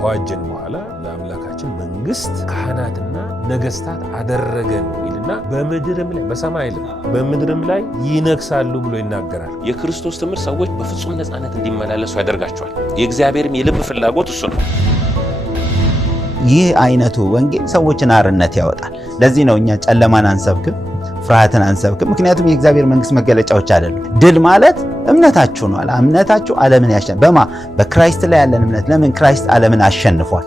ከዋጀን በኋላ ለአምላካችን መንግስት ካህናትና ነገስታት አደረገን ይልና በምድርም ላይ በሰማይም በምድርም ላይ ይነግሳሉ ብሎ ይናገራል። የክርስቶስ ትምህርት ሰዎች በፍጹም ነፃነት እንዲመላለሱ ያደርጋቸዋል። የእግዚአብሔርም የልብ ፍላጎት እሱ ነው። ይህ አይነቱ ወንጌል ሰዎችን አርነት ያወጣል። ለዚህ ነው እኛ ጨለማን አንሰብክም፣ ፍርሃትን አንሰብክም። ምክንያቱም የእግዚአብሔር መንግስት መገለጫዎች አይደሉም። ድል ማለት እምነታችሁ ነው። እምነታችሁ ዓለምን ያሸንፋል። በክራይስት ላይ ያለን እምነት። ለምን? ክራይስት ዓለምን አሸንፏል።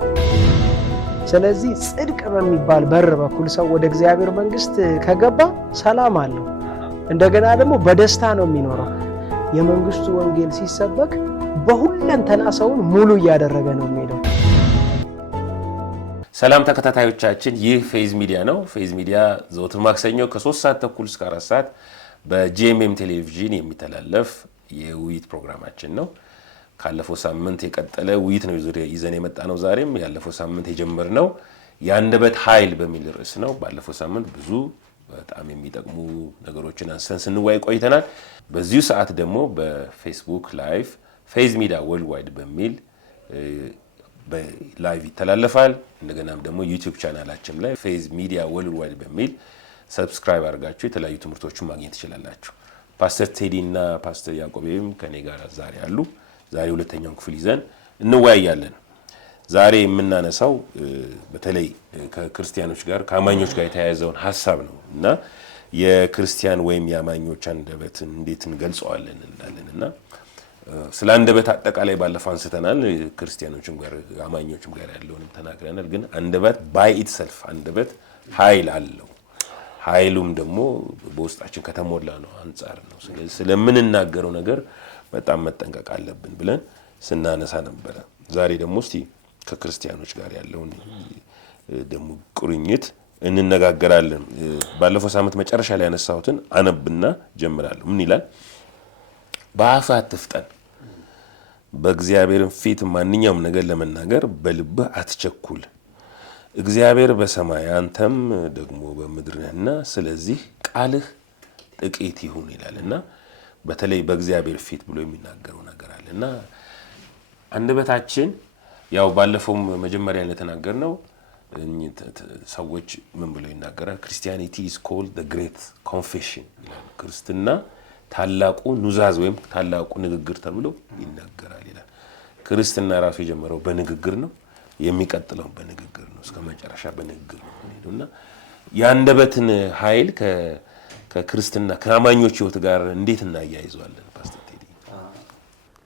ስለዚህ ጽድቅ በሚባል በር በኩል ሰው ወደ እግዚአብሔር መንግስት ከገባ ሰላም አለው። እንደገና ደግሞ በደስታ ነው የሚኖረው። የመንግስቱ ወንጌል ሲሰበክ በሁለንተና ሰውን ሙሉ እያደረገ ነው የሚሄደው። ሰላም ተከታታዮቻችን፣ ይህ ፌዝ ሚዲያ ነው። ፌዝ ሚዲያ ዘወትር ማክሰኞ ከ3 ሰዓት ተኩል እስከ 4 ሰዓት በጂኤምኤም ቴሌቪዥን የሚተላለፍ የውይይት ፕሮግራማችን ነው። ካለፈው ሳምንት የቀጠለ ውይይት ነው ይዘን የመጣ ነው። ዛሬም ያለፈው ሳምንት የጀመርነው የአንደበት ኃይል በሚል ርዕስ ነው። ባለፈው ሳምንት ብዙ በጣም የሚጠቅሙ ነገሮችን አንስተን ስንወያይ ቆይተናል። በዚሁ ሰዓት ደግሞ በፌስቡክ ላይቭ ፌዝ ሚዲያ ወርልድዋይድ በሚል በላይቭ ይተላለፋል። እንደገናም ደግሞ ዩቲዩብ ቻናላችን ላይ ፌዝ ሚዲያ ወርልድዋይድ በሚል ሰብስክራይብ አድርጋችሁ የተለያዩ ትምህርቶችን ማግኘት ትችላላችሁ። ፓስተር ቴዲ እና ፓስተር ያዕቆብም ከኔ ጋር ዛሬ አሉ። ዛሬ ሁለተኛውን ክፍል ይዘን እንወያያለን። ዛሬ የምናነሳው በተለይ ከክርስቲያኖች ጋር ከአማኞች ጋር የተያያዘውን ሐሳብ ነው እና የክርስቲያን ወይም የአማኞች አንደበትን እንዴት እንገልጸዋለን እንላለንና ስለ አንደበት አጠቃላይ ባለፈው አንስተናል። ክርስቲያኖችም ጋር አማኞችም ጋር ያለውንም ተናግረናል። ግን አንደበት ባይ ኢትሰልፍ አንደበት ኃይል አለው። ኃይሉም ደግሞ በውስጣችን ከተሞላ ነው አንጻር ነው። ስለዚህ ስለምንናገረው ነገር በጣም መጠንቀቅ አለብን ብለን ስናነሳ ነበረ። ዛሬ ደግሞ እስቲ ከክርስቲያኖች ጋር ያለውን ደግሞ ቁርኝት እንነጋገራለን። ባለፈው ሳምንት መጨረሻ ላይ ያነሳሁትን አነብና ጀምራለሁ። ምን ይላል? በአፍህ አትፍጠን፣ በእግዚአብሔር ፊት ማንኛውም ነገር ለመናገር በልብህ አትቸኩል። እግዚአብሔር በሰማይ አንተም ደግሞ በምድር ነህና፣ ስለዚህ ቃልህ ጥቂት ይሁን ይላልና በተለይ በእግዚአብሔር ፊት ብሎ የሚናገረው ነገር አለና አንደበታችን ያው ባለፈውም መጀመሪያ ላይ ተናገርነው ሰዎች ምን ብለው ይናገራል? ክርስቲያኒቲ is called the great confession ይላል። ክርስትና ታላቁ ኑዛዝ ወይም ታላቁ ንግግር ተብሎ ይናገራል ይላል። ክርስትና ራሱ የጀመረው በንግግር ነው፣ የሚቀጥለው በንግግር ነው፣ እስከ መጨረሻ በንግግር ነው ሄዱና የአንደበትን ኃይል ከክርስትና ከአማኞች ህይወት ጋር እንዴት እናያይዘዋለን? ፓስተር ቴዲ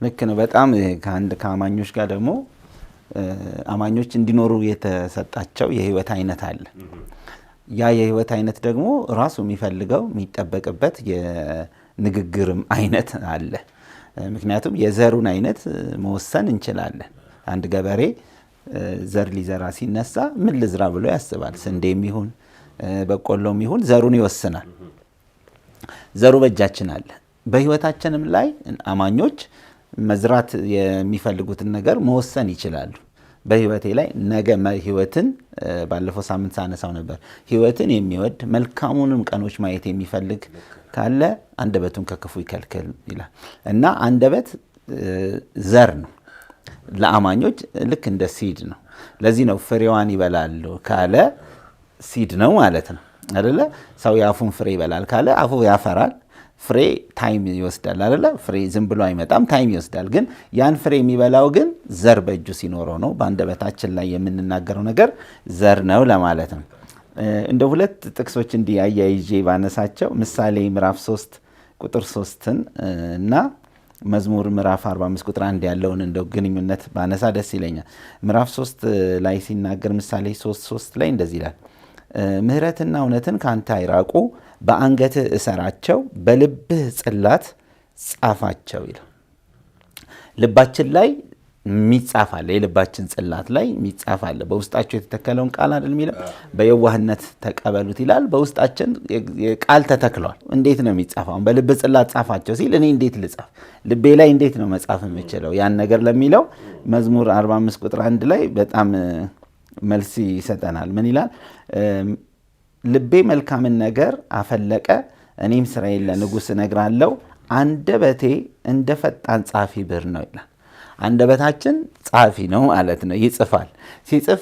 ልክ ነው። በጣም ከአማኞች ጋር ደግሞ አማኞች እንዲኖሩ የተሰጣቸው የህይወት አይነት አለ። ያ የህይወት አይነት ደግሞ ራሱ የሚፈልገው የሚጠበቅበት የንግግርም አይነት አለ። ምክንያቱም የዘሩን አይነት መወሰን እንችላለን። አንድ ገበሬ ዘር ሊዘራ ሲነሳ ምን ልዝራ ብሎ ያስባል። ስንዴም ይሁን በቆሎም ይሁን ዘሩን ይወስናል። ዘሩ በእጃችን አለ። በህይወታችንም ላይ አማኞች መዝራት የሚፈልጉትን ነገር መወሰን ይችላሉ። በህይወቴ ላይ ነገ ህይወትን ባለፈው ሳምንት ሳነሳው ነበር። ህይወትን የሚወድ መልካሙንም ቀኖች ማየት የሚፈልግ ካለ አንደበቱን ከክፉ ይከልክል ይላል እና አንደበት ዘር ነው ለአማኞች፣ ልክ እንደ ሲድ ነው። ለዚህ ነው ፍሬዋን ይበላሉ ካለ ሲድ ነው ማለት ነው አይደለ? ሰው ያፉን ፍሬ ይበላል ካለ አፉ ያፈራል። ፍሬ ታይም ይወስዳል አይደለ? ፍሬ ዝም ብሎ አይመጣም፣ ታይም ይወስዳል። ግን ያን ፍሬ የሚበላው ግን ዘር በእጁ ሲኖረው ነው። በአንደበታችን ላይ የምንናገረው ነገር ዘር ነው ለማለት ነው። እንደ ሁለት ጥቅሶች እንዲህ አያይዤ ባነሳቸው ምሳሌ ምዕራፍ 3 ቁጥር 3ን እና መዝሙር ምዕራፍ 45 ቁጥር 1 ያለውን እንደው ግንኙነት ባነሳ ደስ ይለኛል። ምዕራፍ 3 ላይ ሲናገር ምሳሌ 3:3 ላይ እንደዚህ ይላል፣ ምህረትና እውነትን ካንተ አይራቁ፣ በአንገትህ እሰራቸው፣ በልብህ ጽላት ጻፋቸው ይላል። ልባችን ላይ የሚጻፍ አለ። የልባችን ጽላት ላይ የሚጻፍ አለ። በውስጣቸው የተተከለውን ቃል አይደል የሚለው፣ በየዋህነት ተቀበሉት ይላል። በውስጣችን ቃል ተተክሏል። እንዴት ነው የሚጻፈው? በልብ ጽላት ጻፋቸው ሲል እኔ እንዴት ልጻፍ? ልቤ ላይ እንዴት ነው መጻፍ የምችለው ያን ነገር ለሚለው መዝሙር 45 ቁጥር 1 ላይ በጣም መልስ ይሰጠናል። ምን ይላል? ልቤ መልካምን ነገር አፈለቀ፣ እኔም ስራዬን ለንጉሥ እነግራለሁ፣ አንደበቴ እንደ ፈጣን ጻፊ ብር ነው ይላል። አንደበታችን ጸሐፊ ነው ማለት ነው፣ ይጽፋል። ሲጽፍ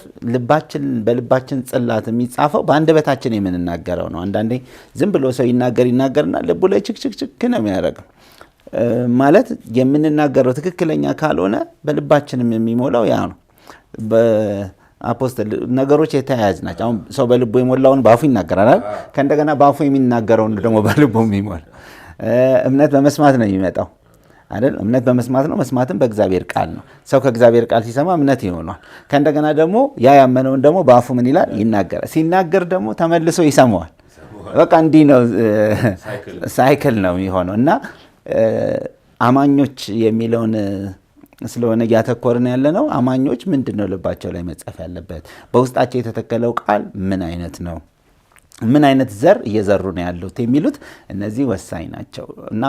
በልባችን ጽላት የሚጻፈው በአንደበታችን የምንናገረው ነው። አንዳንዴ ዝም ብሎ ሰው ይናገርና ልቡ ላይ ችክችክችክ ነው የሚያደርገው። ማለት የምንናገረው ትክክለኛ ካልሆነ በልባችንም የሚሞላው ያ ነው። በአፖስትል ነገሮች የተያያዝ ናቸው። አሁን ሰው በልቡ የሞላውን በአፉ ይናገራል። ከእንደገና በአፉ የሚናገረውን ደግሞ በልቡ የሚሞላ እምነት በመስማት ነው የሚመጣው አይደል? እምነት በመስማት ነው፣ መስማትም በእግዚአብሔር ቃል ነው። ሰው ከእግዚአብሔር ቃል ሲሰማ እምነት ይሆናል። ከእንደገና ደግሞ ያ ያመነውን ደግሞ በአፉ ምን ይላል? ይናገራል። ሲናገር ደግሞ ተመልሶ ይሰማዋል። በቃ እንዲህ ነው፣ ሳይክል ነው የሚሆነው። እና አማኞች የሚለውን ስለሆነ እያተኮርን ያለ ነው። አማኞች ምንድን ነው ልባቸው ላይ መጻፍ ያለበት? በውስጣቸው የተተከለው ቃል ምን አይነት ነው? ምን አይነት ዘር እየዘሩ ነው ያሉት የሚሉት እነዚህ ወሳኝ ናቸው። እና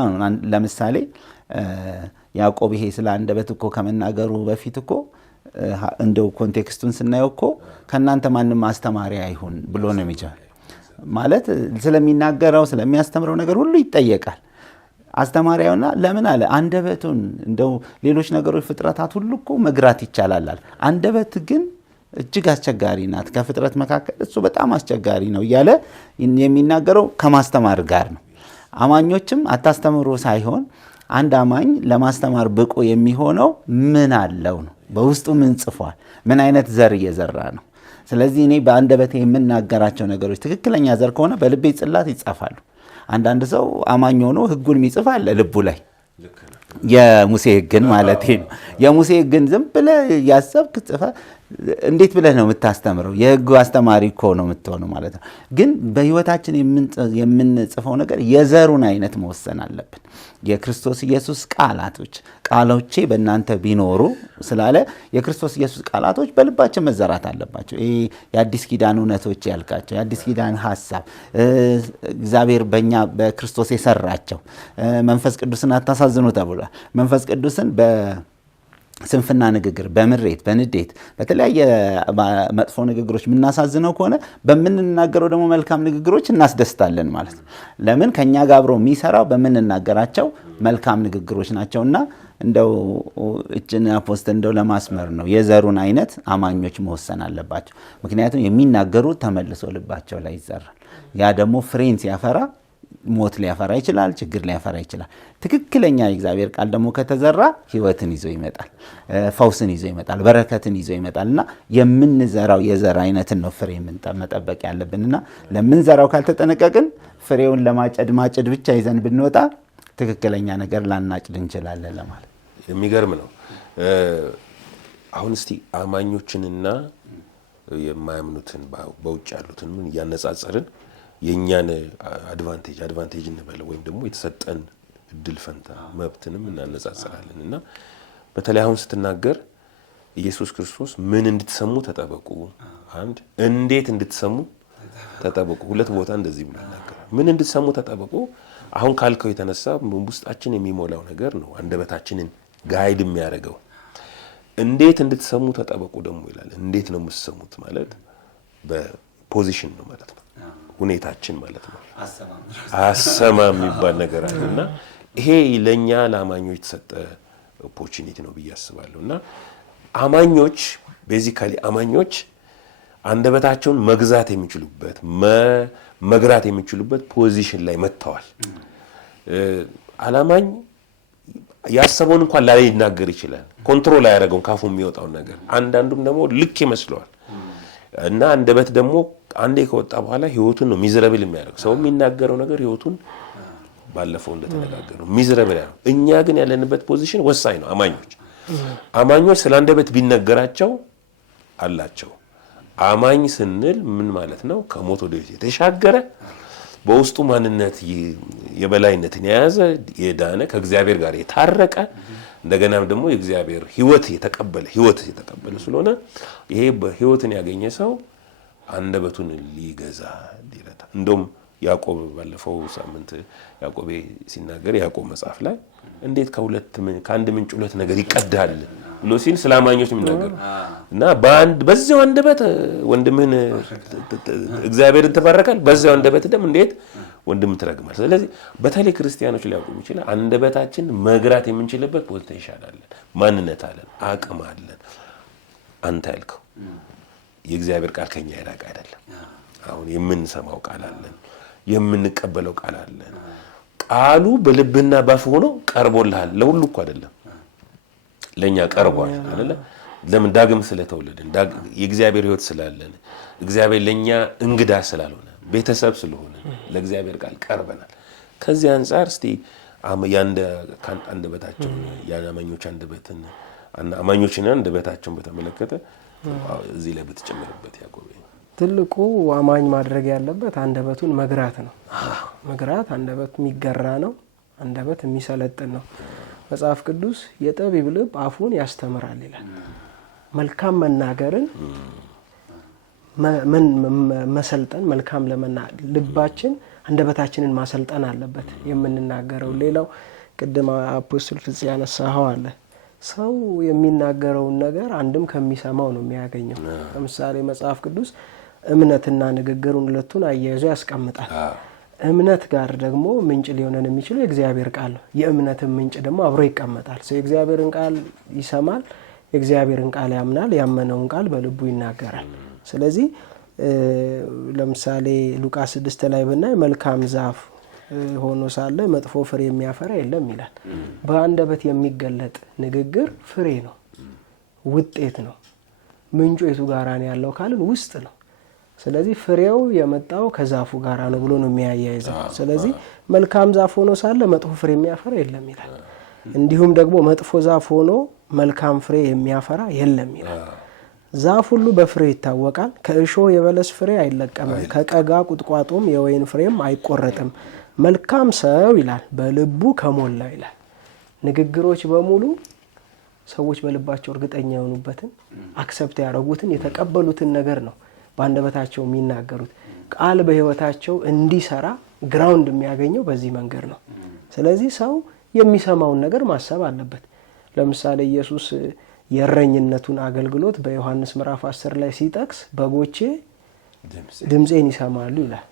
ለምሳሌ ያዕቆብ ይሄ ስለ አንደበት እኮ ከመናገሩ በፊት እኮ እንደው ኮንቴክስቱን ስናየው እኮ ከእናንተ ማንም አስተማሪ አይሁን ብሎ ነው የሚጀምረው። ማለት ስለሚናገረው ስለሚያስተምረው ነገር ሁሉ ይጠየቃል። አስተማሪያውና ለምን አለ አንደበቱን እንደው ሌሎች ነገሮች ፍጥረታት ሁሉ እኮ መግራት ይቻላል። አንደበት ግን እጅግ አስቸጋሪ ናት፣ ከፍጥረት መካከል እሱ በጣም አስቸጋሪ ነው እያለ የሚናገረው ከማስተማር ጋር ነው። አማኞችም አታስተምሩ ሳይሆን አንድ አማኝ ለማስተማር ብቁ የሚሆነው ምን አለው ነው፣ በውስጡ ምን ጽፏል፣ ምን አይነት ዘር እየዘራ ነው። ስለዚህ እኔ በአንደበቴ የምናገራቸው ነገሮች ትክክለኛ ዘር ከሆነ በልቤ ጽላት ይጻፋሉ። አንዳንድ ሰው አማኝ ሆኖ ሕጉን የሚጽፍ አለ ልቡ ላይ፣ የሙሴ ሕግን ማለት ነው። የሙሴ ሕግን ዝም ብለህ ያሰብክ ጽፈህ እንዴት ብለህ ነው የምታስተምረው? የሕጉ አስተማሪ እኮ ነው የምትሆነው ማለት ነው። ግን በሕይወታችን የምንጽፈው ነገር የዘሩን አይነት መወሰን አለብን። የክርስቶስ ኢየሱስ ቃሎቼ በእናንተ ቢኖሩ ስላለ የክርስቶስ ኢየሱስ ቃላቶች በልባችን መዘራት አለባቸው። ይሄ የአዲስ ኪዳን እውነቶች ያልካቸው የአዲስ ኪዳን ሀሳብ እግዚአብሔር በእኛ በክርስቶስ የሰራቸው መንፈስ ቅዱስን አታሳዝኑ ተብሏል። መንፈስ ቅዱስን በስንፍና ንግግር፣ በምሬት፣ በንዴት፣ በተለያየ መጥፎ ንግግሮች የምናሳዝነው ከሆነ በምንናገረው ደግሞ መልካም ንግግሮች እናስደስታለን ማለት ነው። ለምን? ከኛ ጋር አብሮ የሚሰራው በምንናገራቸው መልካም ንግግሮች ናቸውና እንደው እችን አፖስት እንደው ለማስመር ነው የዘሩን አይነት አማኞች መወሰን አለባቸው። ምክንያቱም የሚናገሩት ተመልሶ ልባቸው ላይ ይዘራል። ያ ደግሞ ፍሬን ሲያፈራ ሞት ሊያፈራ ይችላል፣ ችግር ሊያፈራ ይችላል። ትክክለኛ የእግዚአብሔር ቃል ደግሞ ከተዘራ ሕይወትን ይዞ ይመጣል፣ ፈውስን ይዞ ይመጣል፣ በረከትን ይዞ ይመጣል። እና የምንዘራው የዘር አይነትን ነው ፍሬ መጠበቅ ያለብንና ለምንዘራው ካልተጠነቀቅን ፍሬውን ለማጨድ ብቻ ይዘን ብንወጣ ትክክለኛ ነገር ላናጭድ እንችላለን ለማለት። የሚገርም ነው። አሁን እስቲ አማኞችንና የማያምኑትን በውጭ ያሉትን ምን እያነጻጸርን የእኛን አድቫንቴጅ እንበለው ወይም ደግሞ የተሰጠን እድል ፈንታ መብትንም እናነጻጽራለን። እና በተለይ አሁን ስትናገር ኢየሱስ ክርስቶስ ምን እንድትሰሙ ተጠበቁ፣ አንድ እንዴት እንድትሰሙ ተጠበቁ፣ ሁለት ቦታ እንደዚህ ብሎ ይናገራል። ምን እንድትሰሙ ተጠበቁ አሁን ካልከው የተነሳ ውስጣችን የሚሞላው ነገር ነው አንደበታችንን ጋይድ የሚያደርገው። እንዴት እንድትሰሙ ተጠበቁ ደግሞ ይላል። እንዴት ነው የምትሰሙት ማለት በፖዚሽን ነው ማለት ነው፣ ሁኔታችን ማለት ነው። አሰማ የሚባል ነገር አለ እና ይሄ ለእኛ ለአማኞች የተሰጠ ኦፖርቹኒቲ ነው ብዬ አስባለሁ። እና አማኞች ቤዚካሊ አማኞች አንደበታቸውን መግዛት የሚችሉበት መግራት የሚችሉበት ፖዚሽን ላይ መጥተዋል። አላማኝ ያሰበውን እንኳን ላይ ይናገር ይችላል፣ ኮንትሮል አያደርገውም ካፉ የሚወጣውን ነገር። አንዳንዱም ደግሞ ልክ ይመስለዋል እና አንደበት ደግሞ አንዴ ከወጣ በኋላ ህይወቱን ነው ሚዝረብል የሚያደርገው። ሰው የሚናገረው ነገር ህይወቱን ባለፈው እንደተነጋገረው ሚዝረብል ያለው። እኛ ግን ያለንበት ፖዚሽን ወሳኝ ነው። አማኞች ስለ አንደበት ቢነገራቸው አላቸው። አማኝ ስንል ምን ማለት ነው? ከሞት ወደ ሕይወት የተሻገረ በውስጡ ማንነት የበላይነትን የያዘ የዳነ ከእግዚአብሔር ጋር የታረቀ እንደገናም ደግሞ የእግዚአብሔር ህይወት የተቀበለ ስለሆነ ይሄ በህይወትን ያገኘ ሰው አንደበቱን ሊገዛ ይረዳል። እንደውም ያዕቆብ ባለፈው ሳምንት ያዕቆብ ሲናገር ያዕቆብ መጽሐፍ ላይ እንዴት ከአንድ ምንጭ ሁለት ነገር ይቀዳል ብሎ ሲል ስለ አማኞች የሚናገር እና በዚያው አንደበት ወንድምህን እግዚአብሔርን ትባረካል፣ በዚያው አንደበት ደግሞ እንዴት ወንድም ትረግማል። ስለዚህ በተለይ ክርስቲያኖች ሊያውቁ የሚችለው አንደበታችን መግራት የምንችልበት ፖቴንሻል አለን፣ ማንነት አለን፣ አቅም አለን። አንተ ያልከው የእግዚአብሔር ቃል ከኛ የራቀ አይደለም። አሁን የምንሰማው ቃል አለን፣ የምንቀበለው ቃል አለን። ቃሉ በልብና ባፍ ሆኖ ቀርቦልሃል። ለሁሉ እኮ አይደለም፣ ለኛ ቀርቧል አይደለ? ለምን? ዳግም ስለተወለድን የእግዚአብሔር ሕይወት ስላለን እግዚአብሔር ለኛ እንግዳ ስላልሆነ ቤተሰብ ስለሆነ ለእግዚአብሔር ቃል ቀርበናል። ከዚህ አንፃር እስቲ አንደበታቸውን የአማኞች አንደበትን አማኞችን አንደበታቸውን በተመለከተ እዚህ ላይ ብትጨምርበት ያዕቆብ። ትልቁ አማኝ ማድረግ ያለበት አንደበቱን መግራት ነው። መግራት አንደበት የሚገራ ነው። አንደበት የሚሰለጥን ነው። መጽሐፍ ቅዱስ የጠቢብ ልብ አፉን ያስተምራል ይላል። መልካም መናገርን መሰልጠን፣ መልካም ልባችን አንደበታችንን ማሰልጠን አለበት የምንናገረው። ሌላው ቅድም አፖስትል ፍፄ ያነሳኸው አለ። ሰው የሚናገረውን ነገር አንድም ከሚሰማው ነው የሚያገኘው። ለምሳሌ መጽሐፍ ቅዱስ እምነትና ንግግሩን ሁለቱን አያይዞ ያስቀምጣል። እምነት ጋር ደግሞ ምንጭ ሊሆነን የሚችለው የእግዚአብሔር ቃል ነው። የእምነትን ምንጭ ደግሞ አብሮ ይቀመጣል። ሰው የእግዚአብሔርን ቃል ይሰማል፣ የእግዚአብሔርን ቃል ያምናል፣ ያመነውን ቃል በልቡ ይናገራል። ስለዚህ ለምሳሌ ሉቃስ 6 ላይ ብናይ መልካም ዛፍ ሆኖ ሳለ መጥፎ ፍሬ የሚያፈራ የለም ይላል። በአንደበት የሚገለጥ ንግግር ፍሬ ነው፣ ውጤት ነው። ምንጩ የቱ ጋራ ነው ያለው ካልን ውስጥ ነው። ስለዚህ ፍሬው የመጣው ከዛፉ ጋራ ነው ብሎ ነው የሚያያይዘው። ስለዚህ መልካም ዛፍ ሆኖ ሳለ መጥፎ ፍሬ የሚያፈራ የለም ይላል። እንዲሁም ደግሞ መጥፎ ዛፍ ሆኖ መልካም ፍሬ የሚያፈራ የለም ይላል። ዛፍ ሁሉ በፍሬ ይታወቃል። ከእሾህ የበለስ ፍሬ አይለቀምም፣ ከቀጋ ቁጥቋጦም የወይን ፍሬም አይቆረጥም። መልካም ሰው ይላል በልቡ ከሞላ ይላል። ንግግሮች በሙሉ ሰዎች በልባቸው እርግጠኛ የሆኑበትን አክሰፕት ያደረጉትን የተቀበሉትን ነገር ነው በአንደበታቸው የሚናገሩት። ቃል በሕይወታቸው እንዲሰራ ግራውንድ የሚያገኘው በዚህ መንገድ ነው። ስለዚህ ሰው የሚሰማውን ነገር ማሰብ አለበት። ለምሳሌ ኢየሱስ የእረኝነቱን አገልግሎት በዮሐንስ ምዕራፍ 10 ላይ ሲጠቅስ በጎቼ ድምፄን ይሰማሉ ይላል።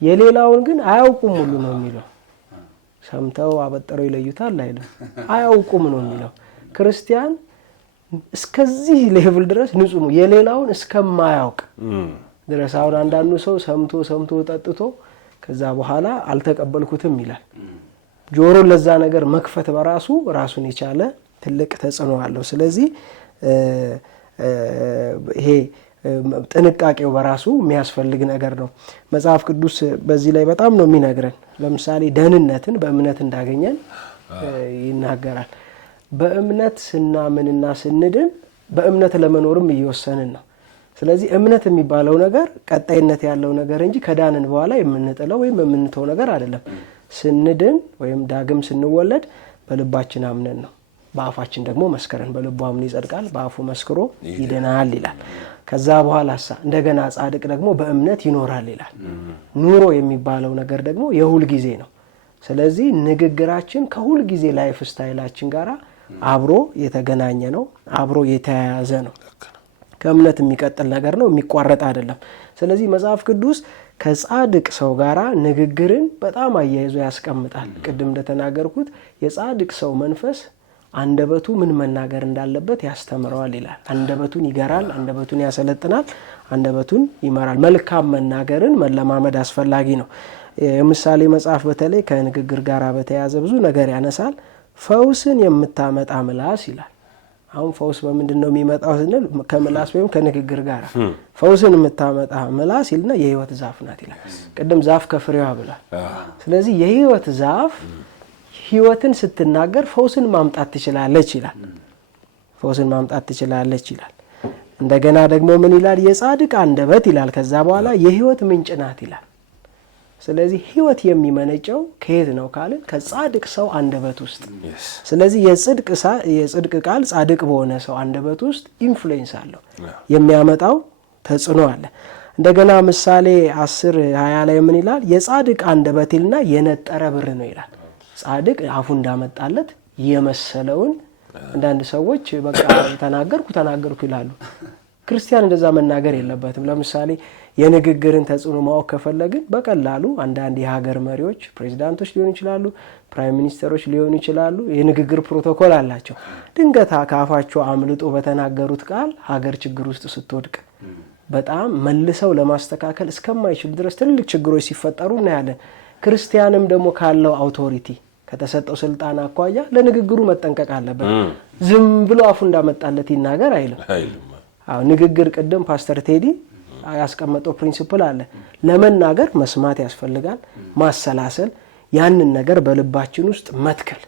የሌላውን ግን አያውቁም ሁሉ ነው የሚለው። ሰምተው አበጠረው ይለዩታል አይደል? አያውቁም ነው የሚለው። ክርስቲያን እስከዚህ ሌቭል ድረስ ንጹህ ነው፣ የሌላውን እስከማያውቅ ድረስ። አሁን አንዳንዱ ሰው ሰምቶ ጠጥቶ ከዛ በኋላ አልተቀበልኩትም ይላል። ጆሮን ለዛ ነገር መክፈት በራሱ ራሱን የቻለ ትልቅ ተጽዕኖ አለው። ስለዚህ ይሄ ጥንቃቄው በራሱ የሚያስፈልግ ነገር ነው። መጽሐፍ ቅዱስ በዚህ ላይ በጣም ነው የሚነግረን። ለምሳሌ ደህንነትን በእምነት እንዳገኘን ይናገራል። በእምነት ስናምንና ስንድን በእምነት ለመኖርም እየወሰንን ነው። ስለዚህ እምነት የሚባለው ነገር ቀጣይነት ያለው ነገር እንጂ ከዳንን በኋላ የምንጥለው ወይም የምንተው ነገር አይደለም። ስንድን ወይም ዳግም ስንወለድ በልባችን አምነን ነው፣ በአፋችን ደግሞ መስከረን። በልቡ አምኖ ይጸድቃል፣ በአፉ መስክሮ ይድናል ይላል። ከዛ በኋላ እንደገና ጻድቅ ደግሞ በእምነት ይኖራል ይላል። ኑሮ የሚባለው ነገር ደግሞ የሁል ጊዜ ነው። ስለዚህ ንግግራችን ከሁል ጊዜ ላይፍ ስታይላችን ጋር አብሮ የተገናኘ ነው፣ አብሮ የተያያዘ ነው። ከእምነት የሚቀጥል ነገር ነው፣ የሚቋረጥ አይደለም። ስለዚህ መጽሐፍ ቅዱስ ከጻድቅ ሰው ጋር ንግግርን በጣም አያይዞ ያስቀምጣል። ቅድም እንደተናገርኩት የጻድቅ ሰው መንፈስ አንደበቱ ምን መናገር እንዳለበት ያስተምረዋል ይላል። አንደበቱን ይገራል፣ አንደበቱን ያሰለጥናል፣ አንደበቱን ይመራል። መልካም መናገርን መለማመድ አስፈላጊ ነው። የምሳሌ መጽሐፍ በተለይ ከንግግር ጋር በተያያዘ ብዙ ነገር ያነሳል። ፈውስን የምታመጣ ምላስ ይላል። አሁን ፈውስ በምንድን ነው የሚመጣው ስንል ከምላስ ወይም ከንግግር ጋር። ፈውስን የምታመጣ ምላስ ይልና የህይወት ዛፍ ናት ይላል። ቅድም ዛፍ ከፍሬዋ ብሏል። ስለዚህ የህይወት ዛፍ ህይወትን ስትናገር ፈውስን ማምጣት ትችላለች ይላል። ፈውስን ማምጣት ትችላለች ይላል። እንደገና ደግሞ ምን ይላል? የጻድቅ አንደበት ይላል። ከዛ በኋላ የህይወት ምንጭ ናት ይላል። ስለዚህ ህይወት የሚመነጨው ከየት ነው ካልን ከጻድቅ ሰው አንደበት ውስጥ። ስለዚህ የጽድቅ ቃል ጻድቅ በሆነ ሰው አንደበት ውስጥ ኢንፍሉዌንስ አለው፣ የሚያመጣው ተጽዕኖ አለ። እንደገና ምሳሌ 10:20 ላይ ምን ይላል? የጻድቅ አንደበትና የነጠረ ብር ነው ይላል። ጻድቅ አፉ እንዳመጣለት የመሰለውን አንዳንድ ሰዎች በቃ ተናገርኩ ይላሉ። ክርስቲያን እንደዛ መናገር የለበትም። ለምሳሌ የንግግርን ተጽዕኖ ማወቅ ከፈለግን በቀላሉ አንዳንድ የሀገር መሪዎች ፕሬዚዳንቶች ሊሆኑ ይችላሉ፣ ፕራይም ሚኒስተሮች ሊሆኑ ይችላሉ። የንግግር ፕሮቶኮል አላቸው። ድንገት ከአፋቸው አምልጦ በተናገሩት ቃል ሀገር ችግር ውስጥ ስትወድቅ በጣም መልሰው ለማስተካከል እስከማይችሉ ድረስ ትልልቅ ችግሮች ሲፈጠሩ እናያለን። ክርስቲያንም ደግሞ ካለው አውቶሪቲ ከተሰጠው ስልጣን አኳያ ለንግግሩ መጠንቀቅ አለበት። ዝም ብሎ አፉ እንዳመጣለት ይናገር አይልም። አዎ ንግግር ቅድም ፓስተር ቴዲ ያስቀመጠው ፕሪንሲፕል አለ። ለመናገር መስማት ያስፈልጋል፣ ማሰላሰል፣ ያንን ነገር በልባችን ውስጥ መትከል፣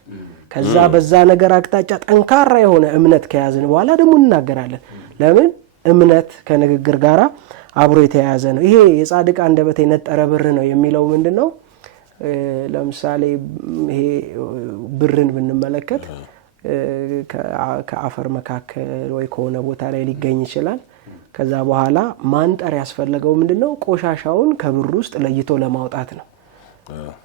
ከዛ በዛ ነገር አቅጣጫ ጠንካራ የሆነ እምነት ከያዝን በኋላ ደግሞ እንናገራለን። ለምን? እምነት ከንግግር ጋር አብሮ የተያያዘ ነው። ይሄ የጻድቅ አንደበት የነጠረ ብር ነው የሚለው ምንድነው? ለምሳሌ ይሄ ብርን ብንመለከት ከአፈር መካከል ወይ ከሆነ ቦታ ላይ ሊገኝ ይችላል። ከዛ በኋላ ማንጠር ያስፈልገው ምንድነው? ቆሻሻውን ከብሩ ውስጥ ለይቶ ለማውጣት ነው።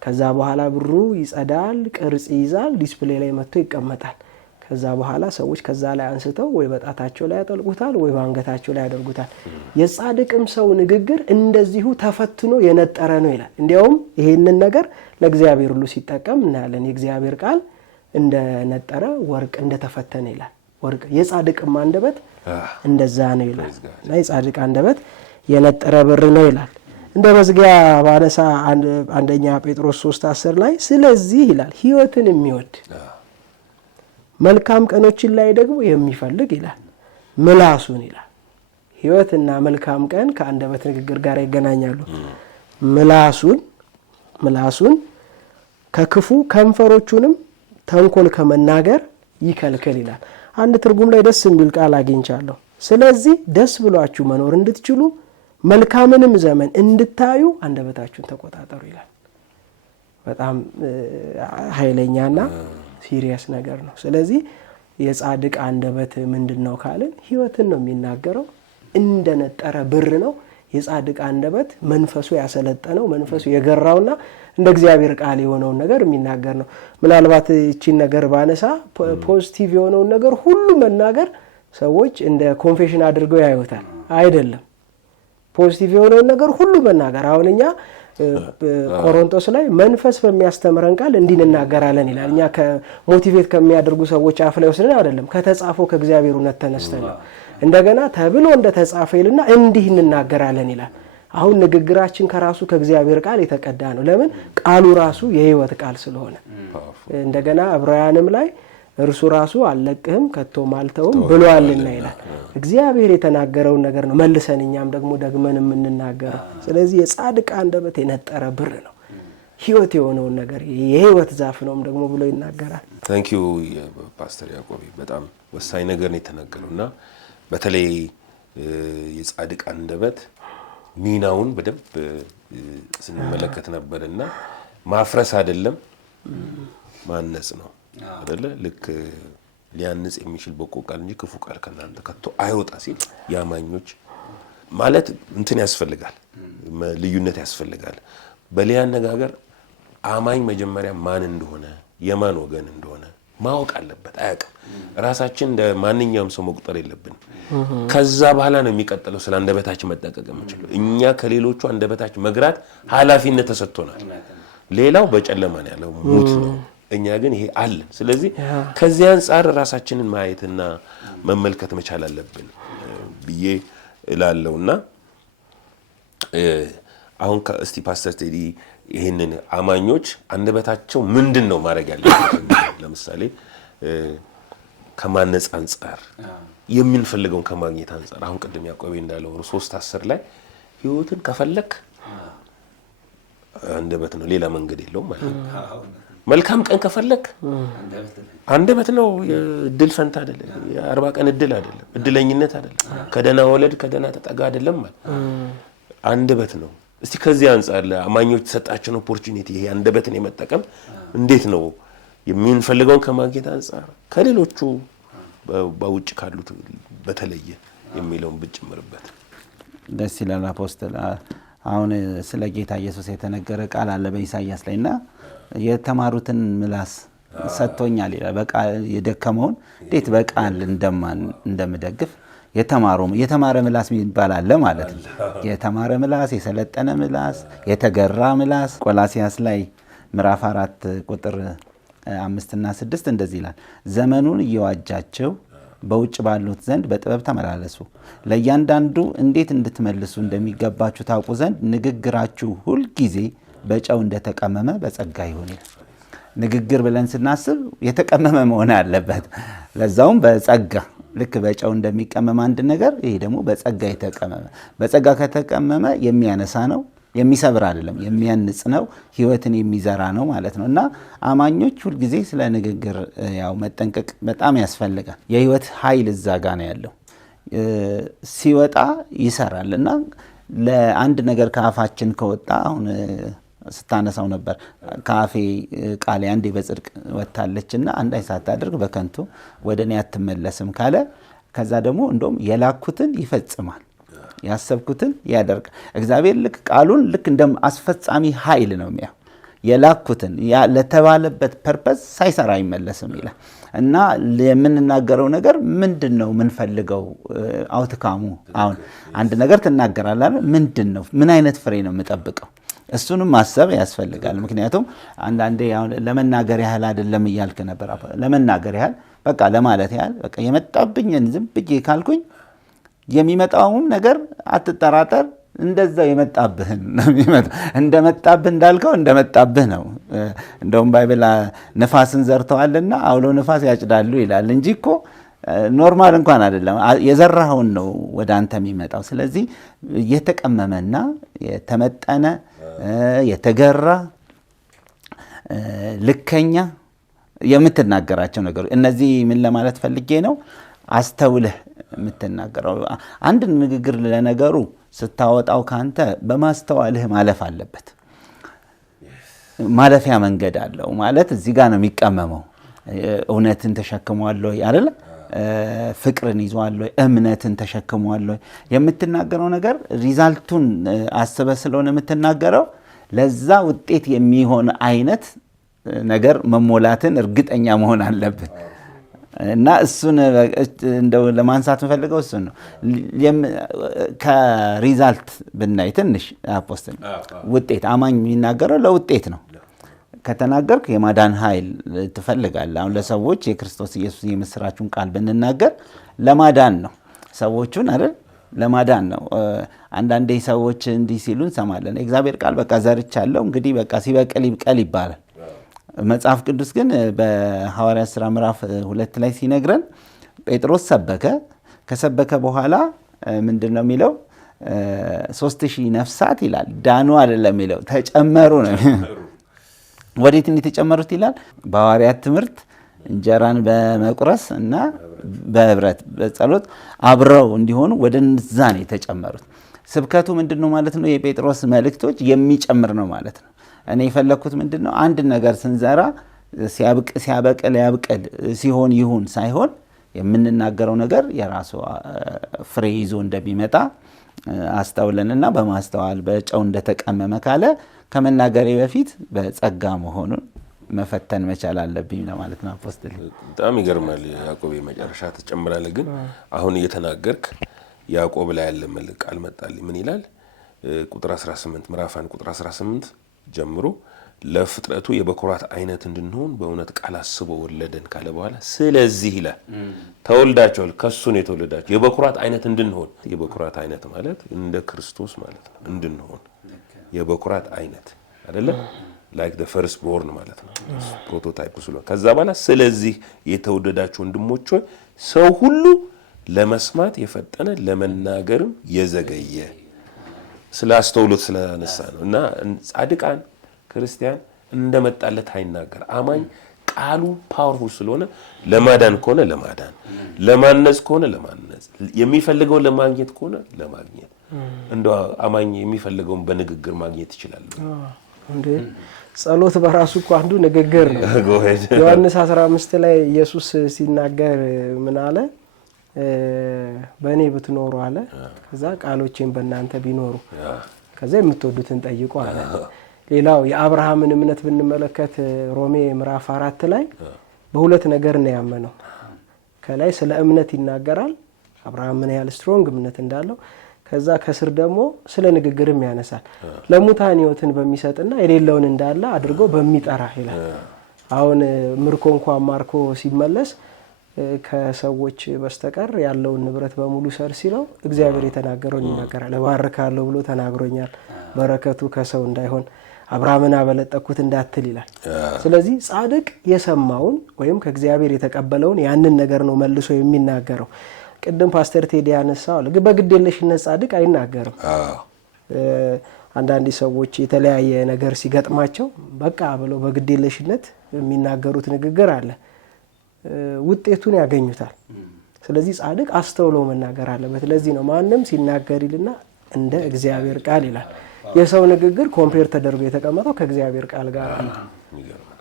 ከዛ በኋላ ብሩ ይጸዳል፣ ቅርጽ ይይዛል፣ ዲስፕሌይ ላይ መጥቶ ይቀመጣል። ከዛ በኋላ ሰዎች ከዛ ላይ አንስተው ወይ በጣታቸው ላይ ያጠልቁታል ወይ በአንገታቸው ላይ ያደርጉታል። የጻድቅም ሰው ንግግር እንደዚሁ ተፈትኖ የነጠረ ነው ይላል። እንዲያውም ይሄንን ነገር ለእግዚአብሔር ሁሉ ሲጠቀም እናያለን። የእግዚአብሔር ቃል እንደነጠረ ወርቅ እንደተፈተነ ይላል። ወርቅ የጻድቅም አንደበት እንደዛ ነው ይላል። እና የጻድቅ አንደበት የነጠረ ብር ነው ይላል። እንደ መዝጊያ ባነሳ አንደኛ ጴጥሮስ 3:10 ላይ ስለዚህ ይላል ሕይወትን የሚወድ መልካም ቀኖችን ላይ ደግሞ የሚፈልግ ይላል ምላሱን ይላል። ሕይወትና መልካም ቀን ከአንደበት ንግግር ጋር ይገናኛሉ። ምላሱን ከክፉ ከንፈሮቹንም ተንኮል ከመናገር ይከልከል ይላል። አንድ ትርጉም ላይ ደስ የሚል ቃል አግኝቻለሁ። ስለዚህ ደስ ብሏችሁ መኖር እንድትችሉ መልካምንም ዘመን እንድታዩ አንደበታችሁን ተቆጣጠሩ ይላል። በጣም ኃይለኛና ሲሪየስ ነገር ነው። ስለዚህ የጻድቅ አንደበት ምንድነው ካልን ሕይወትን ነው የሚናገረው። እንደነጠረ ብር ነው። የጻድቅ አንደበት መንፈሱ ያሰለጠነው መንፈሱ የገራውና እንደ እግዚአብሔር ቃል የሆነውን ነገር የሚናገር ነው። ምናልባት እቺን ነገር ባነሳ ፖዚቲቭ የሆነውን ነገር ሁሉ መናገር ሰዎች እንደ ኮንፌሽን አድርገው ያዩታል። አይደለም። ፖዚቲቭ የሆነውን ነገር ሁሉ መናገር አሁን እኛ ቆሮንቶስ ላይ መንፈስ በሚያስተምረን ቃል እንድንናገራለን ይላል። እኛ ከሞቲቬት ከሚያደርጉ ሰዎች አፍ ላይ ወስደን አይደለም፣ ከተጻፈው ከእግዚአብሔር እውነት ተነስተን ነው። እንደገና ተብሎ እንደተጻፈ ይልና እንዲህ እንናገራለን ይላል። አሁን ንግግራችን ከራሱ ከእግዚአብሔር ቃል የተቀዳ ነው። ለምን? ቃሉ ራሱ የሕይወት ቃል ስለሆነ። እንደገና ዕብራውያንም ላይ እርሱ ራሱ አልለቅህም ከቶም አልተውም ብሏልና ይላል። እግዚአብሔር የተናገረውን ነገር ነው መልሰን እኛም ደግሞ ደግመን የምንናገረው። ስለዚህ የጻድቅ አንደበት የነጠረ ብር ነው፣ ሕይወት የሆነውን ነገር የሕይወት ዛፍ ነውም ደግሞ ብሎ ይናገራል። ታንክ ዩ ፓስተር ያዕቆብ፣ በጣም ወሳኝ ነገር ነው የተናገረውና በተለይ የጻድቅ አንደበት ሚናውን በደንብ ስንመለከት ነበርና ማፍረስ አይደለም ማነጽ ነው አይደለ? ልክ ሊያንጽ የሚችል በጎ ቃል እንጂ ክፉ ቃል ከናንተ ከቶ አይወጣ ሲል ያማኞች ማለት እንትን ያስፈልጋል፣ ልዩነት ያስፈልጋል። በሌላ አነጋገር አማኝ መጀመሪያ ማን እንደሆነ የማን ወገን እንደሆነ ማወቅ አለበት። አያውቅም። ራሳችን እንደ ማንኛውም ሰው መቁጠር የለብንም። ከዛ በኋላ ነው የሚቀጥለው ስለ አንደበታችን መጠቀቅ የምንችለው። እኛ ከሌሎቹ አንደበታችን መግራት ኃላፊነት ተሰጥቶናል። ሌላው በጨለማ ነው ያለው ሙት ነው። እኛ ግን ይሄ አለን። ስለዚህ ከዚህ አንጻር ራሳችንን ማየትና መመልከት መቻል አለብን ብዬ እላለሁና አሁን እስቲ ፓስተር ቴዲ ይሄንን አማኞች አንደበታቸው ምንድነው ማድረግ ያለበት? ለምሳሌ ከማነጽ አንጻር የምንፈልገውን ከማግኘት አንጻር አሁን ቅድም ያዕቆብ እንዳለው 3:10 ላይ ሕይወትን ከፈለክ አንደበት ነው፣ ሌላ መንገድ የለውም ማለት ነው። መልካም ቀን ከፈለክ አንደበት ነው። እድል ፈንታ አይደለም፣ የ40 ቀን እድል አይደለም፣ እድለኝነት አይደለም፣ ከደና ወለድ ከደና ተጠጋ አይደለም ማለት አንደበት ነው። እስቲ ከዚህ አንጻር ለአማኞች ተሰጣቸው ኦፖርቹኒቲ ይሄ አንደበትን የመጠቀም እንዴት ነው የምንፈልገውን ከማግኘት አንጻር ከሌሎቹ በውጭ ካሉት በተለየ የሚለውን ብጨምርበት። ደስ ይላል አፖስትል። አሁን ስለ ጌታ ኢየሱስ የተነገረ ቃል አለ በኢሳይያስ ላይና የተማሩትን ምላስ ሰጥቶኛል ይላል። በቃል የደከመውን እንዴት በቃል እንደምደግፍ የተማረ ምላስ የሚባል አለ ማለት ነው። የተማረ ምላስ፣ የሰለጠነ ምላስ፣ የተገራ ምላስ። ቆላሲያስ ላይ ምዕራፍ 4 ቁጥር 5 እና 6 እንደዚህ ይላል፣ ዘመኑን እየዋጃቸው በውጭ ባሉት ዘንድ በጥበብ ተመላለሱ፣ ለእያንዳንዱ እንዴት እንድትመልሱ እንደሚገባችሁ ታውቁ ዘንድ ንግግራችሁ ሁልጊዜ በጨው እንደተቀመመ በጸጋ ይሁን ይላል። ንግግር ብለን ስናስብ የተቀመመ መሆን አለበት፣ ለዛውም በጸጋ። ልክ በጨው እንደሚቀመም አንድ ነገር፣ ይሄ ደግሞ በጸጋ የተቀመመ። በጸጋ ከተቀመመ የሚያነሳ ነው፣ የሚሰብር አይደለም፣ የሚያንጽ ነው፣ ህይወትን የሚዘራ ነው ማለት ነው። እና አማኞች ሁልጊዜ ስለ ንግግር ያው መጠንቀቅ በጣም ያስፈልጋል። የህይወት ኃይል እዛ ጋ ነው ያለው፣ ሲወጣ ይሰራል። እና ለአንድ ነገር ከአፋችን ከወጣ አሁን ስታነሳው ነበር ከአፌ ቃሌ አንዴ በጽድቅ ወጥታለችና አንዳች ሳታደርግ በከንቱ ወደ እኔ አትመለስም ካለ፣ ከዛ ደግሞ እንደውም የላኩትን ይፈጽማል፣ ያሰብኩትን ያደርጋል። እግዚአብሔር ልክ ቃሉን ልክ እንደ አስፈጻሚ ኃይል ነው የሚያ የላኩትን ለተባለበት ፐርፐስ ሳይሰራ አይመለስም ይላል። እና የምንናገረው ነገር ምንድን ነው የምንፈልገው አውትካሙ? አሁን አንድ ነገር ትናገራለህ፣ ምንድን ነው ምን አይነት ፍሬ ነው የምጠብቀው? እሱንም ማሰብ ያስፈልጋል። ምክንያቱም አንዳንዴ ለመናገር ያህል አይደለም እያልክ ነበር። ለመናገር ያህል በቃ ለማለት ያህል በቃ የመጣብኝን ዝም ብዬ ካልኩኝ የሚመጣውም ነገር አትጠራጠር፣ እንደዛው የመጣብህን ነው የሚመጣው። እንደመጣብህ እንዳልከው እንደመጣብህ ነው። እንደውም ባይብል ንፋስን ዘርተዋልና አውሎ ንፋስ ያጭዳሉ ይላል እንጂ እኮ ኖርማል እንኳን አይደለም፣ የዘራኸውን ነው ወደ አንተ የሚመጣው። ስለዚህ የተቀመመና የተመጠነ የተገራ ልከኛ የምትናገራቸው ነገሮች እነዚህ ምን ለማለት ፈልጌ ነው? አስተውለህ የምትናገረው አንድ ንግግር ለነገሩ ስታወጣው ካንተ በማስተዋልህ ማለፍ አለበት። ማለፊያ መንገድ አለው ማለት እዚህ ጋር ነው የሚቀመመው። እውነትን ተሸክሟል ወይ አይደለ? ፍቅርን ይዟል ወይ? እምነትን ተሸክሟል ወይ? የምትናገረው ነገር ሪዛልቱን አስበ ስለሆነ የምትናገረው ለዛ ውጤት የሚሆን አይነት ነገር መሞላትን እርግጠኛ መሆን አለብን። እና እሱን እንደው ለማንሳት የምፈልገው እሱን ነው። ከሪዛልት ብናይ ትንሽ አፖስትል ውጤት አማኝ የሚናገረው ለውጤት ነው። ከተናገርክ የማዳን ኃይል ትፈልጋለህ። አሁን ለሰዎች የክርስቶስ ኢየሱስ የምስራቹን ቃል ብንናገር ለማዳን ነው፣ ሰዎቹን አይደል? ለማዳን ነው። አንዳንዴ ሰዎች እንዲህ ሲሉ እንሰማለን፣ እግዚአብሔር ቃል በቃ ዘርቻለሁ እንግዲህ በቃ ሲበቅል ይብቀል ይባላል። መጽሐፍ ቅዱስ ግን በሐዋርያት ሥራ ምዕራፍ 2 ላይ ሲነግረን ጴጥሮስ ሰበከ። ከሰበከ በኋላ ምንድን ነው የሚለው? 3000 ነፍሳት ይላል። ዳኑ አይደለም የሚለው ተጨመሩ ነው። ወዴት የተጨመሩት ይላል? በሐዋርያት ትምህርት እንጀራን በመቁረስ እና በህብረት በጸሎት አብረው እንዲሆኑ ወደ እነዛ ነው የተጨመሩት። ስብከቱ ምንድን ነው ማለት ነው? የጴጥሮስ መልእክቶች የሚጨምር ነው ማለት ነው። እኔ የፈለግኩት ምንድን ነው? አንድ ነገር ስንዘራ ሲያበቅል ያብቅል፣ ሲሆን ይሁን ሳይሆን የምንናገረው ነገር የራሱ ፍሬ ይዞ እንደሚመጣ አስተውለንና በማስተዋል በጨው እንደተቀመመ ካለ ከመናገሬ በፊት በጸጋ መሆኑን መፈተን መቻል አለብኝ ለማለት ነው። አፖስትል በጣም ይገርማል። ያዕቆብ መጨረሻ ተጨምራለህ። ግን አሁን እየተናገርክ ያዕቆብ ላይ ያለ ቃል መጣልኝ። ምን ይላል? ቁጥር 18 ምዕራፍ 1 ቁጥር 18 ጀምሮ ለፍጥረቱ የበኩራት አይነት እንድንሆን በእውነት ቃል አስቦ ወለደን ካለ በኋላ ስለዚህ ይላል ተወልዳቸዋል፣ ከሱ ነው የተወለዳቸው የበኩራት አይነት እንድንሆን። የበኩራት አይነት ማለት እንደ ክርስቶስ ማለት ነው። እንድንሆን የበኩራት አይነት አይደለ? ላይክ ዘ ፈርስት ቦርን ማለት ነው። ፕሮቶታይፕ ስለሆነ ከዛ በኋላ ስለዚህ የተወደዳችሁ ወንድሞች ሆይ ሰው ሁሉ ለመስማት የፈጠነ ለመናገርም የዘገየ ስለ አስተውሎት ስላነሳ ነው። እና ጻድቃን ክርስቲያን እንደመጣለት አይናገር። አማኝ ቃሉ ፓወርፉል ስለሆነ ለማዳን ከሆነ ለማዳን፣ ለማነጽ ከሆነ ለማነጽ፣ የሚፈልገው ለማግኘት ከሆነ ለማግኘት። እንደው አማኝ የሚፈልገውን በንግግር ማግኘት ይችላል እንዴ? ጸሎት በራሱ እኮ አንዱ ንግግር ነው። ዮሐንስ 15 ላይ ኢየሱስ ሲናገር ምን አለ? በእኔ ብትኖሩ አለ ከዛ ቃሎቼን በእናንተ ቢኖሩ ከዛ የምትወዱትን ጠይቁ አለ። ሌላው የአብርሃምን እምነት ብንመለከት ሮሜ ምዕራፍ 4 ላይ በሁለት ነገር ነው ያመነው። ከላይ ስለ እምነት ይናገራል አብርሃም ምን ያህል ስትሮንግ እምነት እንዳለው፣ ከዛ ከስር ደግሞ ስለ ንግግርም ያነሳል። ለሙታን ሕይወትን በሚሰጥና የሌለውን እንዳለ አድርጎ በሚጠራ ይላል። አሁን ምርኮ እንኳን ማርኮ ሲመለስ ከሰዎች በስተቀር ያለውን ንብረት በሙሉ ሰር ሲለው እግዚአብሔር የተናገረውን ይናገራል። እባርካለሁ ብሎ ተናግሮኛል፣ በረከቱ ከሰው እንዳይሆን አብርሃምን አበለጠኩት እንዳትል ይላል። ስለዚህ ጻድቅ የሰማውን ወይም ከእግዚአብሔር የተቀበለውን ያንን ነገር ነው መልሶ የሚናገረው። ቅድም ፓስተር ቴዲ ያነሳው በግዴለሽነት ጻድቅ አይናገርም። አንዳንድ ሰዎች የተለያየ ነገር ሲገጥማቸው በቃ ብለው በግዴለሽነት የሚናገሩት ንግግር አለ፣ ውጤቱን ያገኙታል። ስለዚህ ጻድቅ አስተውሎ መናገር አለበት። ለዚህ ነው ማንም ሲናገር ይልና እንደ እግዚአብሔር ቃል ይላል። የሰው ንግግር ኮምፔር ተደርጎ የተቀመጠው ከእግዚአብሔር ቃል ጋር ነው።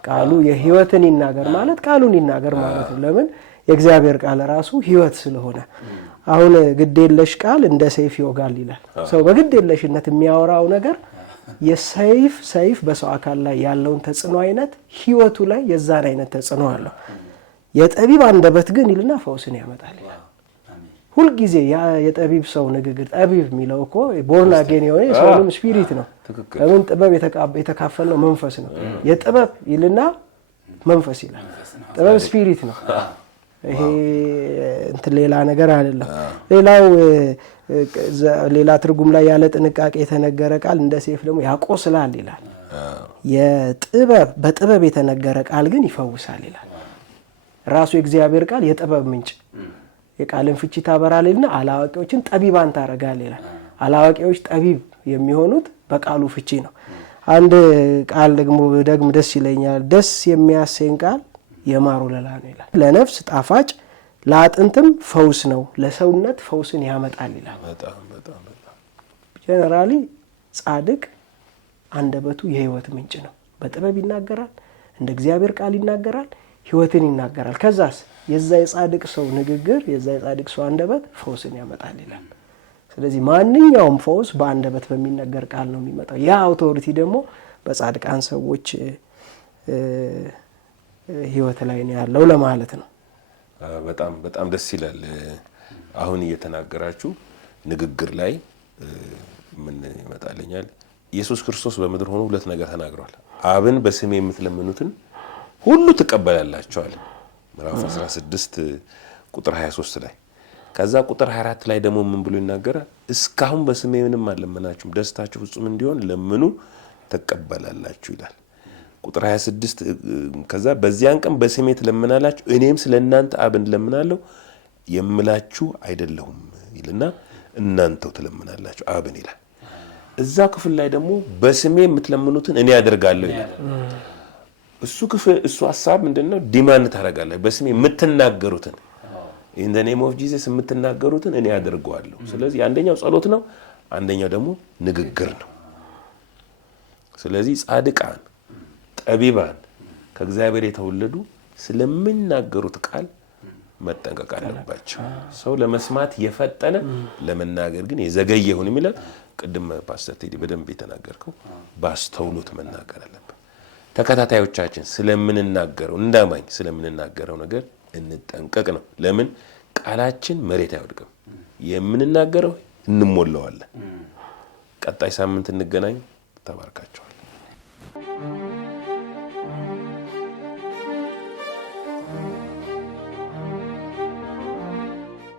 ቃሉ የህይወትን ይናገር ማለት ቃሉን ይናገር ማለት ነው። ለምን? የእግዚአብሔር ቃል ራሱ ህይወት ስለሆነ። አሁን ግዴለሽ ቃል እንደ ሰይፍ ይወጋል ይላል። ሰው በግዴለሽነት የሚያወራው ነገር ሰይፍ በሰው አካል ላይ ያለውን ተጽዕኖ አይነት ህይወቱ ላይ የዛን አይነት ተጽዕኖ አለው። የጠቢብ አንደበት ግን ይልና ፈውስን ያመጣል ይላል። ሁል ጊዜ የጠቢብ ሰው ንግግር ጠቢብ የሚለው እኮ ቦርን አጌን የሆነ የሰውንም ስፒሪት ነው። ለምን? ጥበብ የተካፈለው መንፈስ ነው። የጥበብ ይልና መንፈስ ይላል። ጥበብ ስፒሪት ነው። ይሄ እንትን ሌላ ነገር አይደለም። ሌላ ትርጉም ላይ ያለ ጥንቃቄ የተነገረ ቃል እንደ ሰይፍ ደግሞ ያቆስላል ይላል። በጥበብ የተነገረ ቃል ግን ይፈውሳል ይላል። ራሱ የእግዚአብሔር ቃል የጥበብ ምንጭ የቃልን ፍቺ ታበራልና አላዋቂዎችን ጠቢባን ታረጋል ይላል። አላዋቂዎች ጠቢብ የሚሆኑት በቃሉ ፍቺ ነው። አንድ ቃል ደግሞ ደስ ይለኛል። ደስ የሚያሰኝ ቃል የማር ወለላ ነው ይላል። ለነፍስ ጣፋጭ ለአጥንትም ፈውስ ነው፣ ለሰውነት ፈውስን ያመጣል ይላል። ጀነራሊ ጻድቅ አንደበቱ የህይወት ምንጭ ነው። በጥበብ ይናገራል፣ እንደ እግዚአብሔር ቃል ይናገራል፣ ህይወትን ይናገራል። ከዛስ የዛ የጻድቅ ሰው ንግግር የዛ የጻድቅ ሰው አንደበት ፈውስን ያመጣል ይላል። ስለዚህ ማንኛውም ፈውስ በአንደበት በሚነገር ቃል ነው የሚመጣው። ያ አውቶሪቲ ደግሞ በጻድቃን ሰዎች ህይወት ላይ ነው ያለው ለማለት ነው። በጣም በጣም ደስ ይላል። አሁን እየተናገራችሁ ንግግር ላይ ምን ይመጣልኛል? ኢየሱስ ክርስቶስ በምድር ሆኖ ሁለት ነገር ተናግሯል። አብን በስሜ የምትለምኑትን ሁሉ ትቀበላላችኋል ምዕራፍ 16 ቁጥር 23 ላይ። ከዛ ቁጥር 24 ላይ ደግሞ ምን ብሎ ይናገራል? እስካሁን በስሜ ምንም አልለመናችሁም፣ ደስታችሁ ፍጹም እንዲሆን ለምኑ ትቀበላላችሁ ይላል። ቁጥር 26 ከዛ በዚያን ቀን በስሜ ትለምናላችሁ፣ እኔም ስለእናንተ አብን ለምናለሁ የምላችሁ አይደለሁም ይልና እናንተው ትለምናላችሁ አብን ይላል። እዛ ክፍል ላይ ደግሞ በስሜ የምትለምኑትን እኔ አደርጋለሁ ይላል። እሱ ሐሳብ ምንድነው? ዲማንድ ታደርጋለህ። በስሜ የምትናገሩትን in the name of Jesus የምትናገሩትን እኔ አደርገዋለሁ። ስለዚህ አንደኛው ጸሎት ነው፣ አንደኛው ደግሞ ንግግር ነው። ስለዚህ ጻድቃን ጠቢባን ከእግዚአብሔር የተወለዱ ስለሚናገሩት ቃል መጠንቀቅ አለባቸው። ሰው ለመስማት የፈጠነ ለመናገር ግን የዘገየ ይሁን የሚለው ቅድም ፓስተር ቴዲ በደንብ የተናገርከው ባስተውሎት መናገር አለበት። ተከታታዮቻችን ስለምንናገረው እንዳማኝ ስለምንናገረው ነገር እንጠንቀቅ ነው። ለምን? ቃላችን መሬት አይወድቅም። የምንናገረው እንሞላዋለን። ቀጣይ ሳምንት እንገናኝ። ተባርካችኋል።